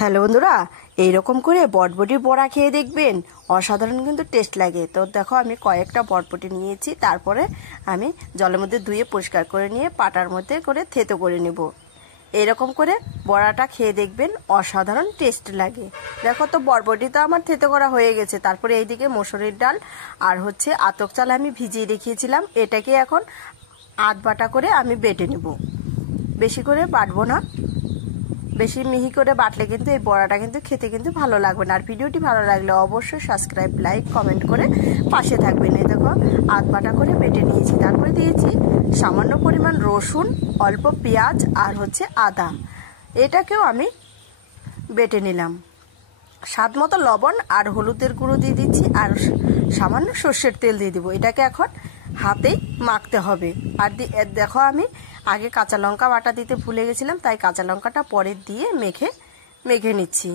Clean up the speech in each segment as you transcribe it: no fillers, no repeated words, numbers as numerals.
Hello বন্ধুরা, এইরকম করে বটবটির বড়া খেয়ে দেখবেন, অসাধারণ কিন্তু টেস্ট লাগে। তো দেখো আমি কয়েকটা বটবটি নিয়েছি, তারপরে আমি জলের মধ্যে ধুয়ে পরিষ্কার করে নিয়ে পাটার মধ্যে করে থেতো করে নেব। এইরকম করে বড়াটা খেয়ে দেখবেন, অসাধারণ টেস্ট লাগে। দেখো তো বটবটি তো আমার থেতো করা হয়ে গেছে। তারপরে এইদিকে মসুরির ডাল আর আতপ চাল আমি ভিজিয়ে রেখেছিলাম, এটাকে এখন আধ বাটা করে আমি বেটে নেব। বেশি করে বাটবো না, বেশি মিহি করে বাটলে কিন্তু এই বড়াটা কিন্তু খেতে কিন্তু ভালো লাগবে না। আর ভিডিওটি ভালো লাগলে অবশ্যই সাবস্ক্রাইব, লাইক, কমেন্ট করে পাশে থাকবেন। এই দেখো আধ বাটা করে বেটে নিয়েছি। তারপরে দিয়েছি সামান্য পরিমাণ রসুন, অল্প পেঁয়াজ আর আদা, এটাকেও আমি বেটে নিলাম। স্বাদ মতো লবণ আর হলুদের গুঁড়ো দিয়ে দিচ্ছি, আর সামান্য সর্ষের তেল দিয়ে দিব। এটাকে এখন হাতেই মাখতে হবে। আর দেখো আমি আগে কাঁচা লঙ্কা বাটা দিতে ভুলে গেছিলাম, তাই কাঁচা লঙ্কাটা পরে দিয়ে মেখে নিচ্ছি।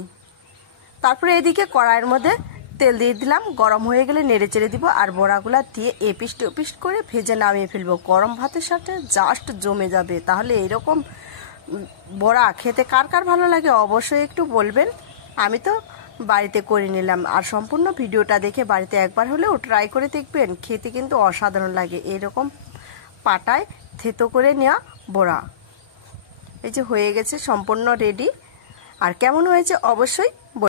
তারপরে এদিকে কড়াইয়ের মধ্যে তেল দিয়ে দিলাম, গরম হয়ে গেলে নেড়ে চেড়ে দিব আর বড়াগুলা দিয়ে এপিস্ট ওপিস্ট করে ভেজে নামিয়ে ফেলবো। গরম ভাতের সাথে জাস্ট জমে যাবে। তাহলে এইরকম বড়া খেতে কার কার ভালো লাগে অবশ্যই একটু বলবেন। আমি তো বাড়িতে করে নিলাম। আর সম্পূর্ণ ভিডিওটা দেখে বাড়িতে একবার হলেও ট্রাই করে দেখবেন, খেতে কিন্তু অসাধারণ লাগে। এরকম পাটায় থেতো করে নেওয়া বড়া এই যে হয়ে গেছে, সম্পূর্ণ রেডি। আর কেমন হয়েছে অবশ্যই